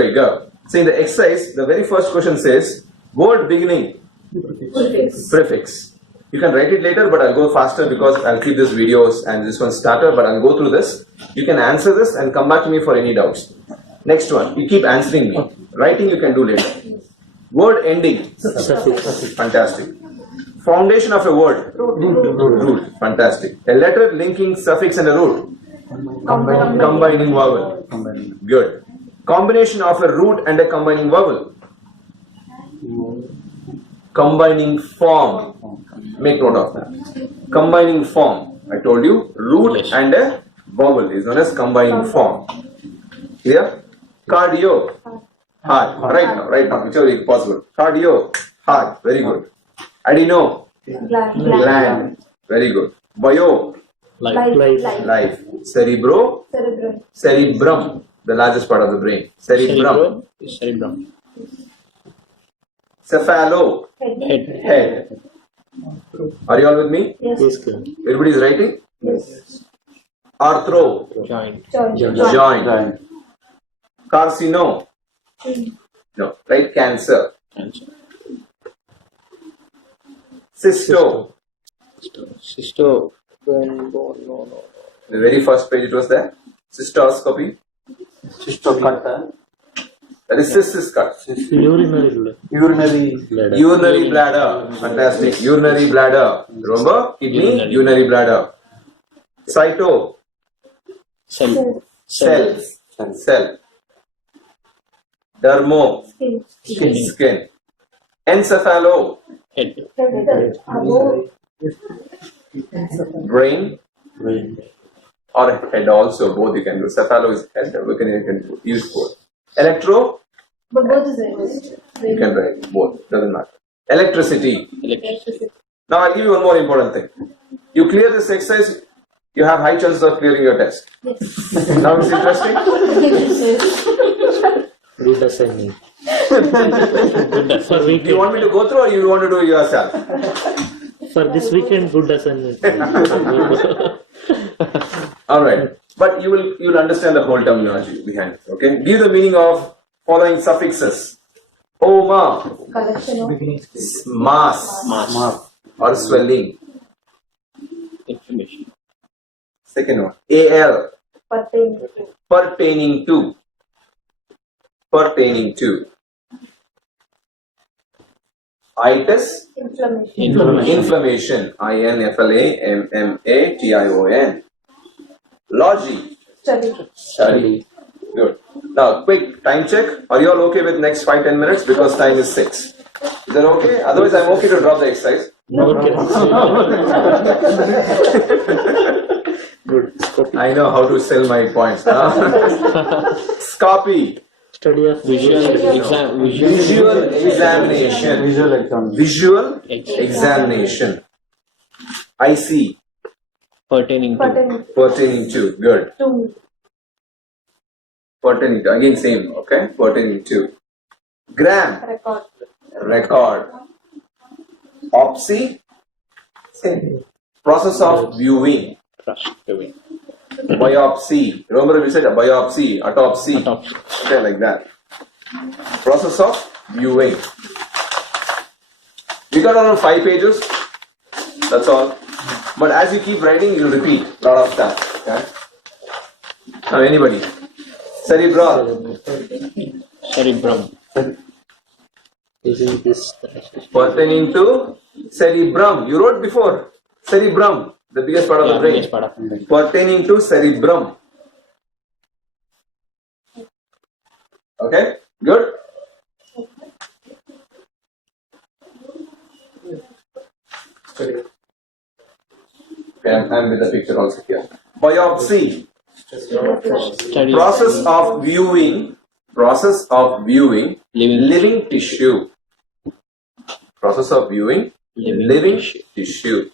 Okay, go. See, in the exercise, the very first question says word beginning prefix. You can write it later, but I'll go faster because I'll keep this videos and this one starter, but I'll go through this. You can answer this and come back to me for any doubts. Next one, you keep answering me. Writing you can do later. Word ending. Fantastic. Foundation of a word. Root. Fantastic. A letter linking suffix and a root. Combining vowel. Good. Combination of a root and a combining vowel. Combining form. Make note of that. Combining form. I told you, root and a vowel is known as combining form. Clear? Cardio. Heart. Right now, whichever is possible. Cardio. Heart. Very good. Adeno. Gland. Very good. Bio. Life. Cerebro. Cerebrum. The largest part of the brain. Cerebrum. Cephalo. Head. Are you all with me? Yes. Everybody is writing? Yes. Arthro. Joint. Carcino. No. Right? Cancer. Cysto. No. The very first page it was there. Cystoscopy. That is cystis cut. Urinary bladder. Fantastic. Urinary bladder. Remember? Kidney, urinary bladder. Cyto. Cell. Dermo. Skin. Encephalo. Head. Brain. Or head also. Both you can do. Cephalo is head. You can use both. Electro. But both is it. You can write both. Doesn't matter. Electricity. Now I'll give you one more important thing. You clear this exercise, you have high chances of clearing your test. Yes. Now it's interesting. Good assignment. Do you want me to go through or you want to do it yourself? For this weekend, good assignment. Alright. But you will understand the whole terminology behind it. Okay? Give the meaning of following suffixes. Oma. Collection of Mass. Or swelling. Information. Second one. Al. Pertaining to. Itis. Inflammation. Inflammation. Logy. Study. Good. Now, quick time check. Are you all okay with next 5-10 minutes? Because time is 6. Is that okay? Otherwise, I'm okay to drop the exercise. Okay. Good. I know how to sell my points. Scopy. Study of Visual examination. IC. pertaining to. Good. Pertaining to. Again, same. Okay. Pertaining to. Gram. Record. Opsy. Process of viewing. Biopsy. Remember we said a biopsy, autopsy. Okay, like that. Process of viewing. We got around 5 pages. That's all. But as you keep writing, you'll repeat a lot of stuff. Okay? Now, anybody? Cerebrum. Isn't this Pertaining to cerebrum. You wrote before. Cerebrum. The biggest part of the brain. Pertaining to cerebrum. Okay? Good? Okay, I'm with the picture also here. Biopsy. Process of viewing living tissue. Process of viewing living tissue.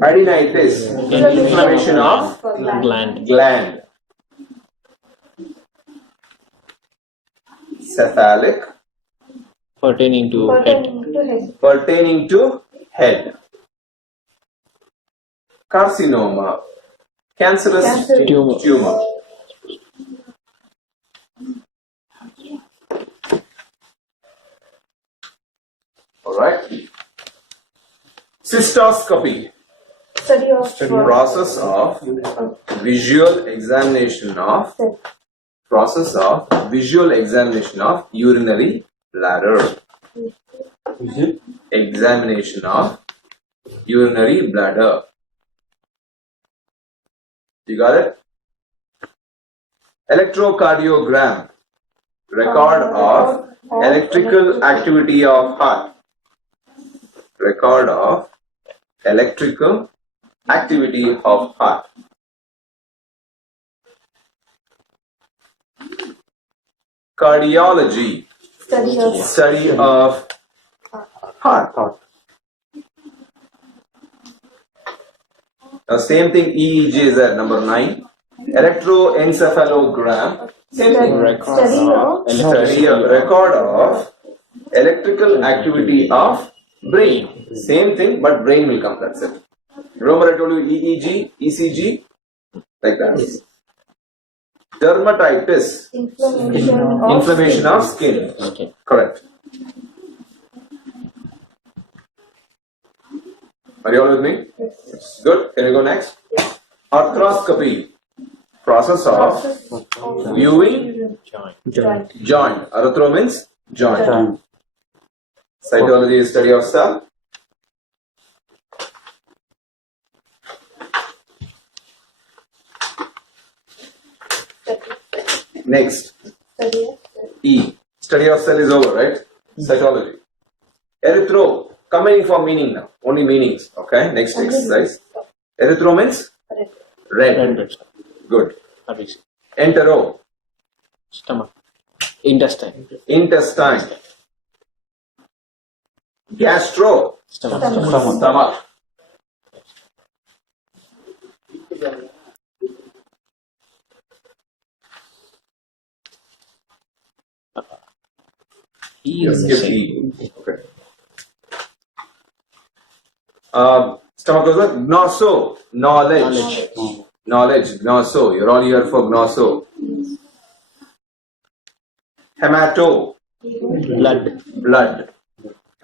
Adenitis, inflammation of gland. Cephalic, pertaining to head. Pertaining to head. Carcinoma. Cancerous Cancer. tumor. Alright. Cystoscopy. Study of Process of visual examination of urinary bladder. Examination of urinary bladder. You got it? Electrocardiogram. Record of electrical activity of heart. Record of electrical activity of heart. Cardiology. Study of heart. Now same thing, EEG is at number 9. Electroencephalogram. Same thing. Study of record of electrical activity of brain. Same thing, but brain will come, that's it. Remember I told you EEG, ECG, like that. Dermatitis. Inflammation of skin. Okay. Correct. Are you all with me? Good. Can we go next? Arthroscopy. Process of viewing joint. Arthro means joint. Cytology is study of cell. Next. E. Study of cell is over, right? Cytology. Erythro. Coming for meaning now. Only meanings. Okay. Next exercise. Erythro means red. Good. Entero. Stomach. Intestine. Gastro. Stomach. Skip E. Okay. Stomach goes with gnosso. Knowledge. Gnosso. You're all here for gnosso. Hemato. Blood.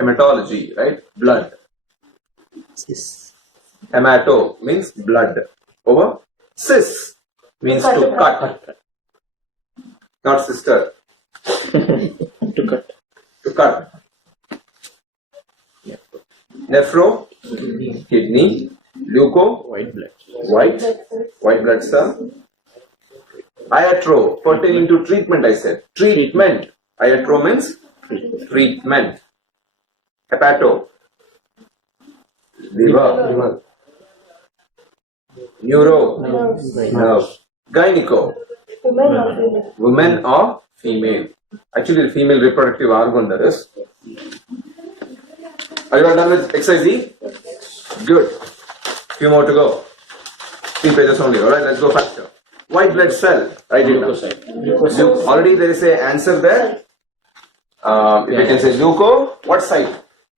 Hematology, right? Blood. Hemato means blood. Over. Cis means to cut. Not sister. To cut. Nephro. Kidney. Leuco. White blood cell. Iatro. Pertaining to treatment, I said. Treatment. Iatro means treatment. Hepato. Liver. Neuro. Nerve. Gyneco. Women or female. Actually, the female reproductive organ, that is. Are you all done with exercise E? Good. Few more to go. 3 pages only. Alright, let's go faster. White blood cell. Write it down. Already there is a answer there. If you can say leuco, what site?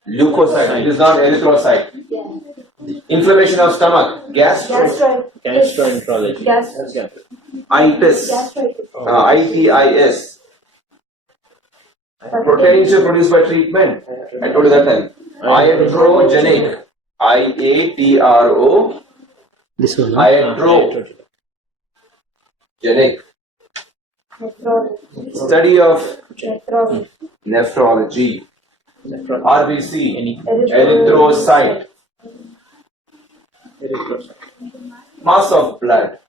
Leukocyte. It is not erythrocyte. Inflammation of stomach. Gastroenterology. Itis. ITIS. Proteins are produced by treatment. I told you that time. Iatrogenic. IATRO. This one. Iatrogenic. Study of nephrology. RBC. Erythrocyte. Mass of blood.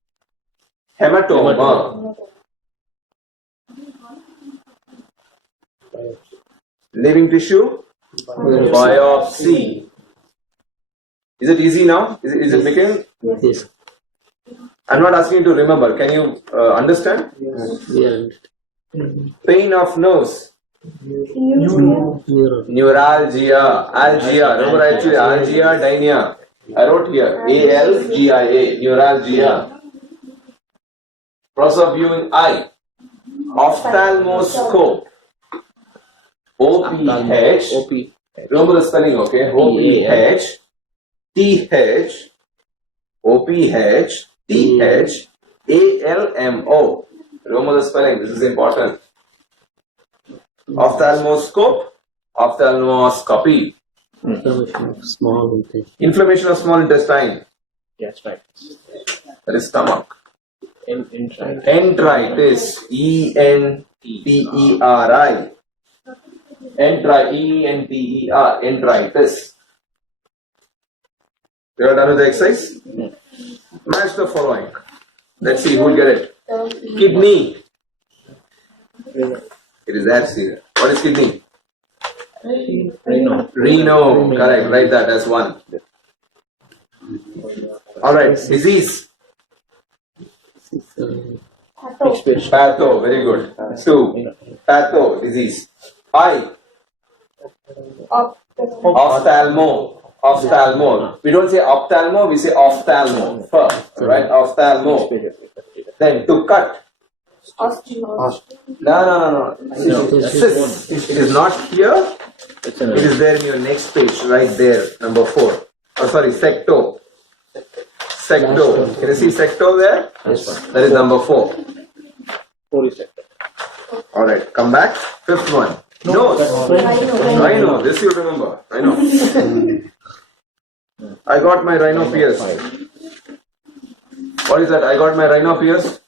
Hematoma. Living tissue. Biopsy. Is it easy now? Is it making? Yes. I'm not asking you to remember. Can you understand? Yeah. Pain of nose. Neuralgia. Algia. Remember actually algia, dynia. I wrote here. ALGIA. Neuralgia. Process of viewing eye. Ophthalmoscope. OPH. Remember the spelling, okay? OPH. TH. OPHTHALMO. Remember the spelling, this is important. Ophthalmoscope, ophthalmoscopy. Inflammation of small intestine. Inflammation of small intestine, That's right. that is stomach. Enteritis. Enteritis, ENTERI. ENTER, enteritis. You are done with the exercise? Match the following. Let's see who will get it. Kidney. It is there, see. What is kidney? Renal. Correct. Write that as one. Alright. Disease. Patho. Very good. Two. Patho. Disease. Eye. Ophthalmo. Ophthalmo. We don't say ophthalmo, we say ophthalmo. Right? Ophthalmo. Then to cut. No. Cis. It is not here. It is there in your next page, right there, number 4. Oh, sorry, secto. Secto. Can you see secto there? Yes. That is number 4. 4 is sector. Alright, come back. 5th one. Nose. Rhino. This you remember. Rhino. I got my rhino pierced. What is that? I got my rhino pierced?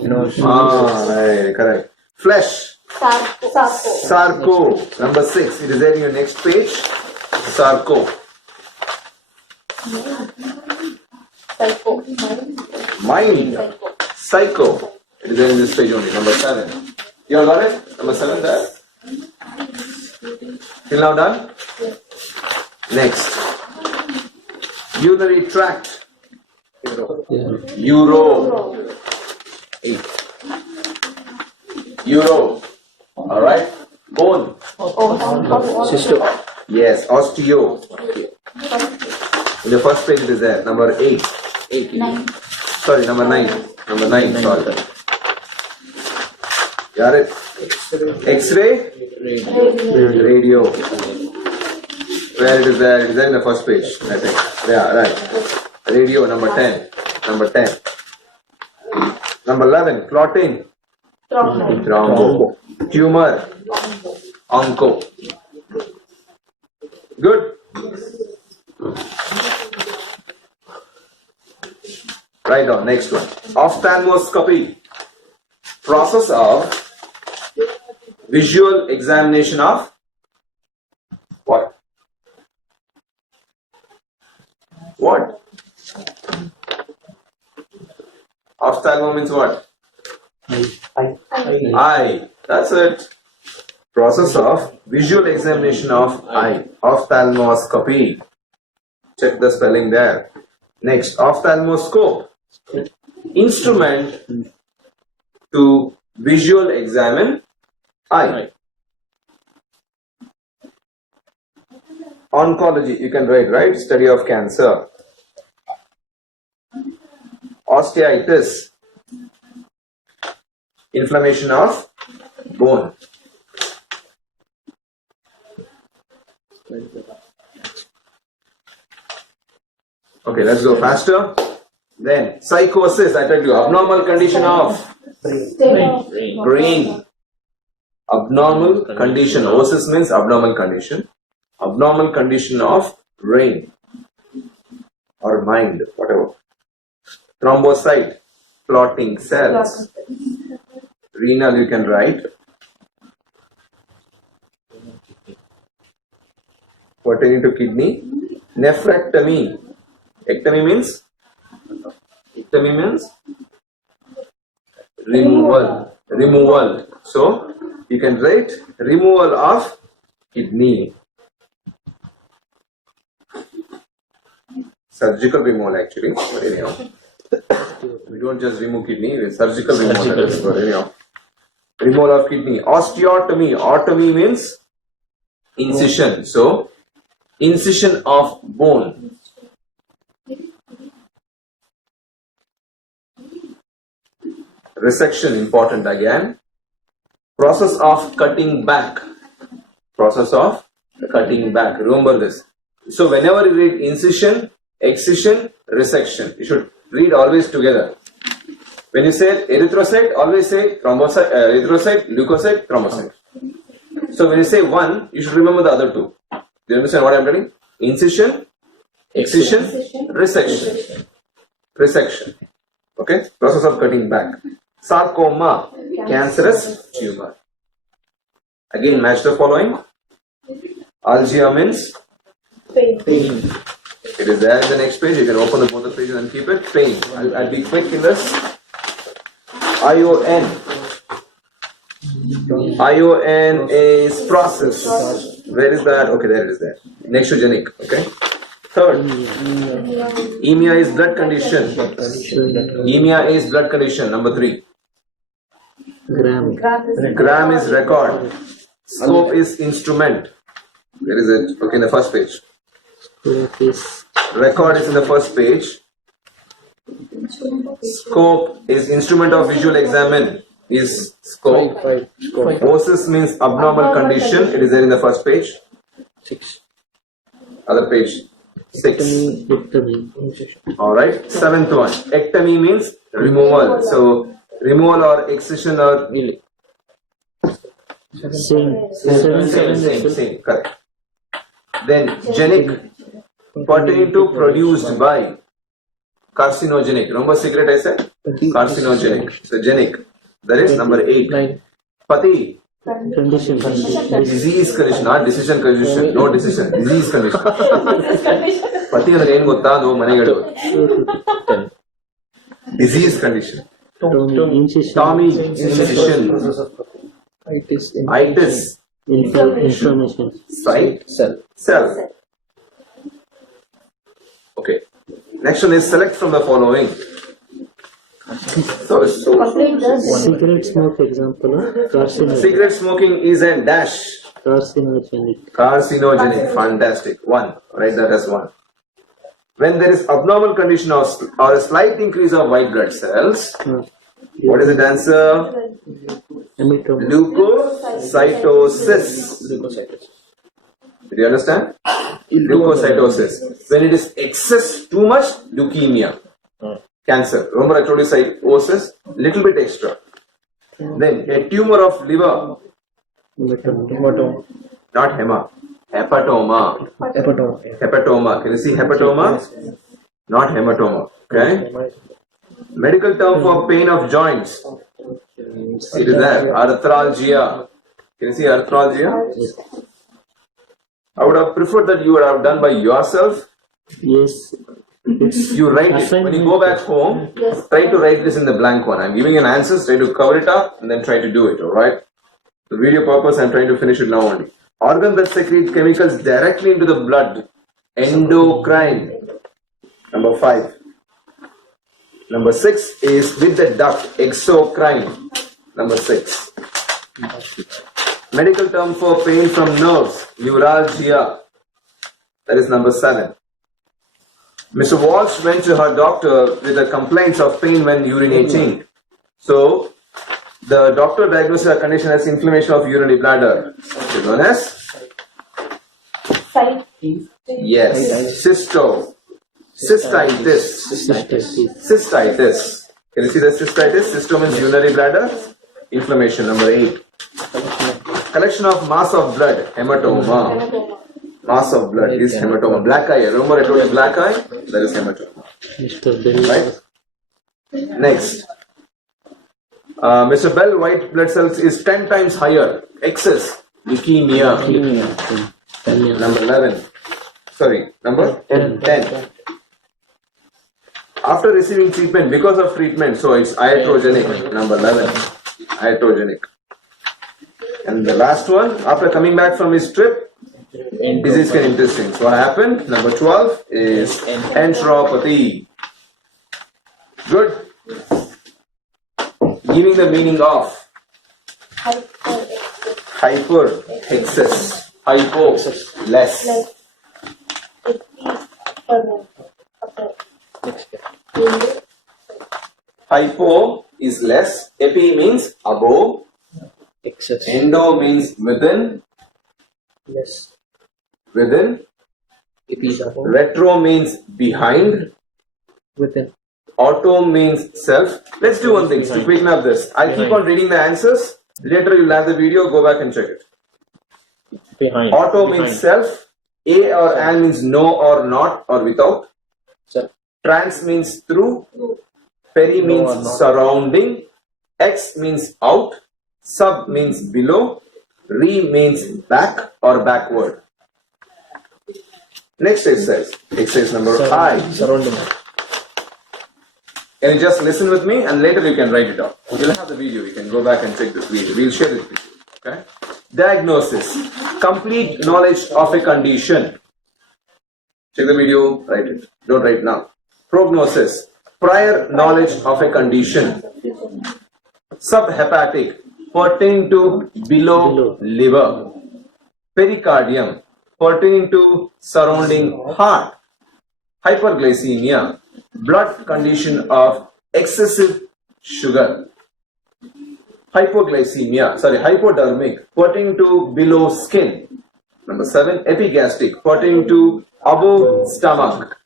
Right, correct. Flesh. Sarco. Number 6. It is there in your next page. Sarco. Mind. Psycho. It is there in this page only. Number 7. You all got it? Number 7 there. Till now done? Next. Urinary tract. Euro. Alright. Bone. Cysto. Yes. Osteo. In the first page it is there. Number 8. 8. Sorry, number 9. Number 9. Sorry. Got it? X-ray. Radio. Where it is there? It is there in the first page, I think. Yeah, right. Radio, number 10. Number 10. Number 11, clotting. Thrombo. Tumor. Onco. Good? Right on, next one. Ophthalmoscopy. Process of visual examination of what? What? Ophthalmo means what? Eye. That's it. Process of visual examination of eye. Ophthalmoscopy. Check the spelling there. Next, ophthalmoscope. Instrument to visual examine eye. Oncology, you can write, right? Study of cancer. Osteitis. Inflammation of bone. Okay, let's go faster. Then, psychosis, I tell you, abnormal condition of brain. Abnormal condition. Osis means abnormal condition. Abnormal condition of brain or mind, whatever. Thrombocyte, clotting cells. Renal, you can write. Pertaining to kidney. Nephrectomy. Ectomy means? Ectomy means removal. Removal. So, you can write removal of kidney. Surgical removal actually, but anyhow. We don't just remove kidney, it's surgical removal. But anyhow. Removal of kidney. Osteotomy. Otomy means incision. So, incision of bone. Resection, important again. Process of cutting back. Process of cutting back. Remember this. So, whenever you read incision, excision, resection. You should read always together. When you say erythrocyte, always say thrombocyte, erythrocyte, leukocyte, thrombocyte. So when you say one, you should remember the other two. Do you understand what I'm telling? Incision, excision, resection. Resection. Okay? Process of cutting back. Sarcoma, cancerous tumor. Again, match the following. Algia means Pain. it is there in the next page. You can open the both the pages and keep it. Pain. I'll be quick in this. ION. ION is process. Where is that? Okay, there it is there. Nexogenic. Okay. Third, emia is blood condition. Emia is blood condition. Number 3. Gram. Gram is record. Scope is instrument. Where is it? Okay, in the first page. Scope is Record is in the first page. Scope is instrument of visual examine. Is scope. Scope. Osis means abnormal condition. It is there in the first page. 6. Other page. 6. Ectomy. Alright. 7th one. Ectomy means removal. So removal or excision or same. Correct. Then genic pertaining to produced by carcinogenic. Remember cigarette I said? Carcinogenic. So genic. That is number 8. 9. Pati. Condition. Disease condition, not decision condition. No decision. Disease condition. Pati ಅಂದ್ರೆ ಏನು ಗೊತ್ತಾ ಅದು ಮನೆಗಳು 10. disease condition. Incision. Tommy incision. Itis. Inflammation. Site. Cell. Okay. Next one is select from the following. So Cigarette smoke example. Carcinogenic. cigarette smoking is a dash. Carcinogenic. Carcinogenic. Fantastic. 1. Write that as 1. When there is abnormal condition or a slight increase of white blood cells, what is the answer? Leukocytosis. Did you understand? Leukocytosis. When it is excess, too much, leukemia. Cancer. Remember I told you cytosis? Little bit extra. Then a tumor of liver. Not hema. Hepatoma. Hepatoma. Can you see hepatoma? Not hematoma. Okay. Medical term for pain of joints. See it is there. Arthralgia. Can you see arthralgia? I would have preferred that you would have done by yourself. Yes. You write it. When you go back home, try to write this in the blank one. I'm giving an answer, try to cover it up and then try to do it, alright? For video purpose, I'm trying to finish it now only. Organ that secrete chemicals directly into the blood. Endocrine. Number 5. Number 6 is with the duct. Exocrine. Number 6. Medical term for pain from nerves. Neuralgia. That is number 7. Mr. Walsh went to her doctor with the complaints of pain when urinating. So, the doctor diagnosed her condition as inflammation of urinary bladder. It is known as? Yes. Cystitis. Can you see the cystitis? Cysto means urinary bladder. Inflammation. Number 8. Collection of mass of blood. Hematoma. Mass of blood is hematoma. Black eye. Remember I told you black eye? That is hematoma. Right? Next. Mr. Bell, white blood cells is 10 times higher. Excess. Leukemia. Number 11. Sorry. Number 10. After receiving treatment, because of treatment, so it's iatrogenic. Number 11. Iatrogenic. And the last one, after coming back from his trip, disease can interesting. So what happened? Number 12 is enteropathy. Good. Giving the meaning of hyper, excess, hypo, less. Hypo is less. Epi means above. Excess. Endo means within. Yes. Within. Retro means behind. Within. Auto means self. Let's do one thing to quicken up this. I'll keep on reading the answers. Later you'll have the video, go back and check it. Behind. Auto Behind. means self. A or an means no or not or without. Self. Trans means through. Peri No or means not. surrounding. X means out. Sub means below. Re means back or backward. Next exercise. Exercise number I. Surrounding. Can you just listen with me and later you can write it down. You'll have the video. You can go back and check this video. We'll share it with you. Okay. Diagnosis. Complete knowledge of a condition. Check the video. Write it. Don't write now. Prognosis. Prior knowledge of a condition. Subhepatic. Pertaining to below liver. Pericardium. Pertaining to surrounding heart. Hyperglycemia. Blood condition of excessive sugar. Hypodermic, pertaining to below skin. Number 7, epigastric, pertaining to above stomach.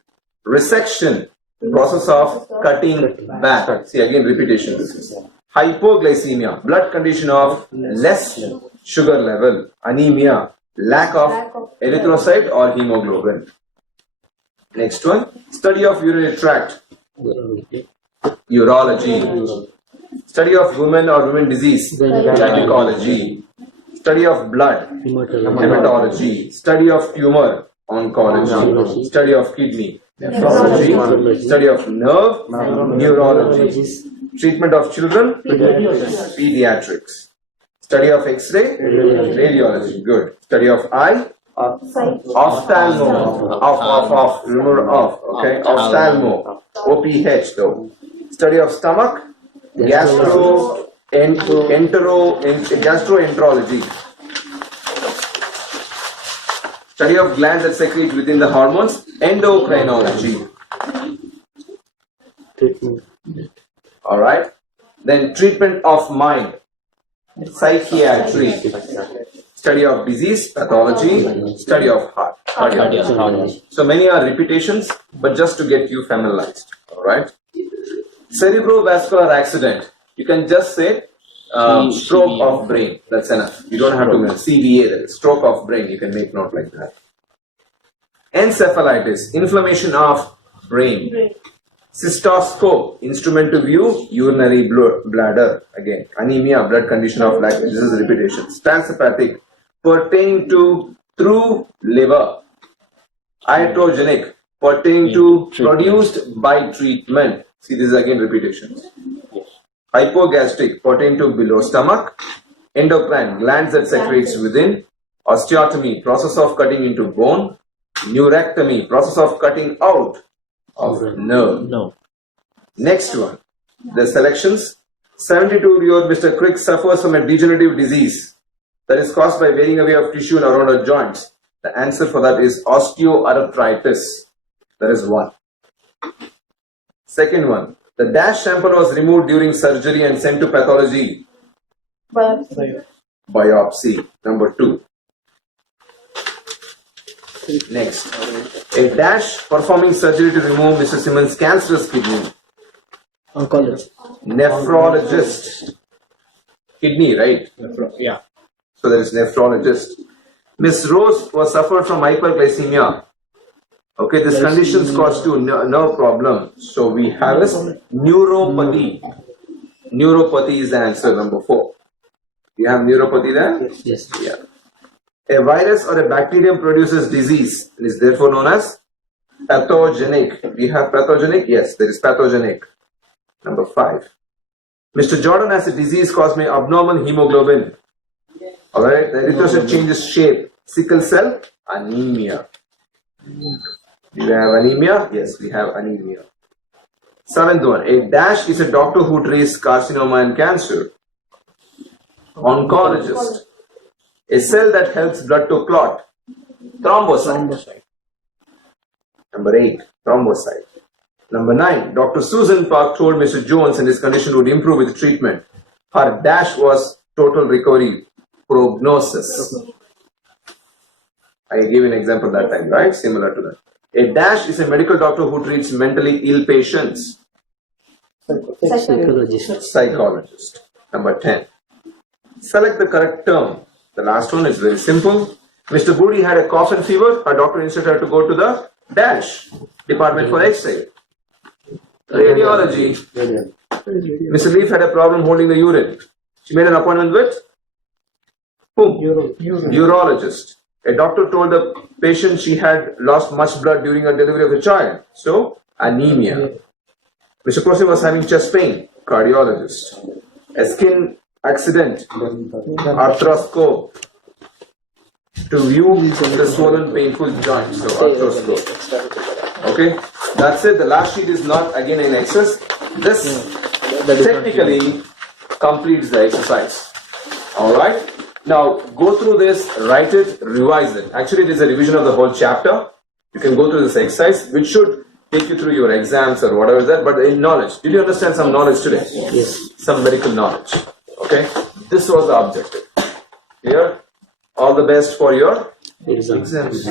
Resection, process of cutting back. See again repetition. This is hypoglycemia, blood condition of less sugar level. Anemia, lack of erythrocyte or hemoglobin. Next one, study of urinary tract. Urology. Study of women or women disease. Gynecology. Study of blood. Hematology. Study of tumor. Oncology. Study of kidney. Nephrology. Study of nerve. Neurology. Treatment of children. Pediatrics. Study of X-ray. Radiology. Good. Study of eye. Ophthalmo. Remember off. Okay. Ophthalmo. OPH though. Study of stomach. Gastroenterology. Study of glands that secrete within the hormones. Endocrinology. Treatment. Alright. Then treatment of mind. Psychiatry. Study of disease, pathology, study of heart. Cardiology. So many are repetitions, but just to get you familiarized. Alright. Cerebrovascular accident. You can just say stroke of brain. That's enough. You don't have to make CVA there. Stroke of brain. You can make note like that. Encephalitis. Inflammation of brain. Cystoscope. Instrument to view urinary bladder. Again. Anemia. Blood condition of lack. This is repetitions. Transhepatic. Pertaining to through liver. Iatrogenic. Pertaining to produced by treatment. See, this is again repetitions. Hypogastric, pertaining to below stomach. Endocrine, glands that secretes within. Osteotomy, process of cutting into bone. Neurectomy, process of cutting out of nerve. No. Next one, the selections. 72-year-old Mr. Crick suffers from a degenerative disease that is caused by wearing away of tissue around our joints. The answer for that is osteoarthritis. That is one. Second one, the dash sample was removed during surgery and sent to pathology. Biopsy. Number 2. Next, a dash performing surgery to remove Mr. Simmons' cancerous kidney. Oncologist. Nephrologist. Kidney, right? Yeah. So there is nephrologist. Miss Rose was suffered from hyperglycemia. Okay, this condition caused to nerve problem. So we have a neuropathy. Neuropathy is the answer, number 4. You have neuropathy there? Yes. Yeah. A virus or a bacterium produces disease and is therefore known as pathogenic. We have pathogenic? Yes, there is pathogenic. Number 5. Mr. Jordan has a disease caused by abnormal hemoglobin. Alright, the erythrocyte changes shape. Sickle cell, anemia. Do you have anemia? Yes, we have anemia. 7th one, a dash is a doctor who treats carcinoma and cancer. Oncologist. A cell that helps blood to clot. Thrombocyte. Number 8, thrombocyte. Number 9, Dr. Susan Park told Mr. Jones and his condition would improve with treatment. Her dash was total recovery prognosis. I gave an example that time, right? Similar to that. A dash is a medical doctor who treats mentally ill patients. Psychologist. Psychologist. Number 10. Select the correct term. The last one is very simple. Mr. Budi had a cough and fever. Her doctor instructed her to go to the dash department for X-ray. Radiology. Mr. Leaf had a problem holding the urine. She made an appointment with whom? Urologist. A doctor told the patient she had lost much blood during her delivery of a child. So, anemia. Mr. Crossy was having chest pain. Cardiologist. A skin accident. Arthroscope. To view the swollen painful joint. So, arthroscope. Okay. That's it. The last sheet is not again in excess. This technically completes the exercise. Alright. Now go through this, write it, revise it. Actually, it is a revision of the whole chapter. You can go through this exercise, which should take you through your exams or whatever is that. But in knowledge, did you understand some knowledge today? Yes. Some medical knowledge. Okay. This was the objective. Clear? All the best for your Exam. exams.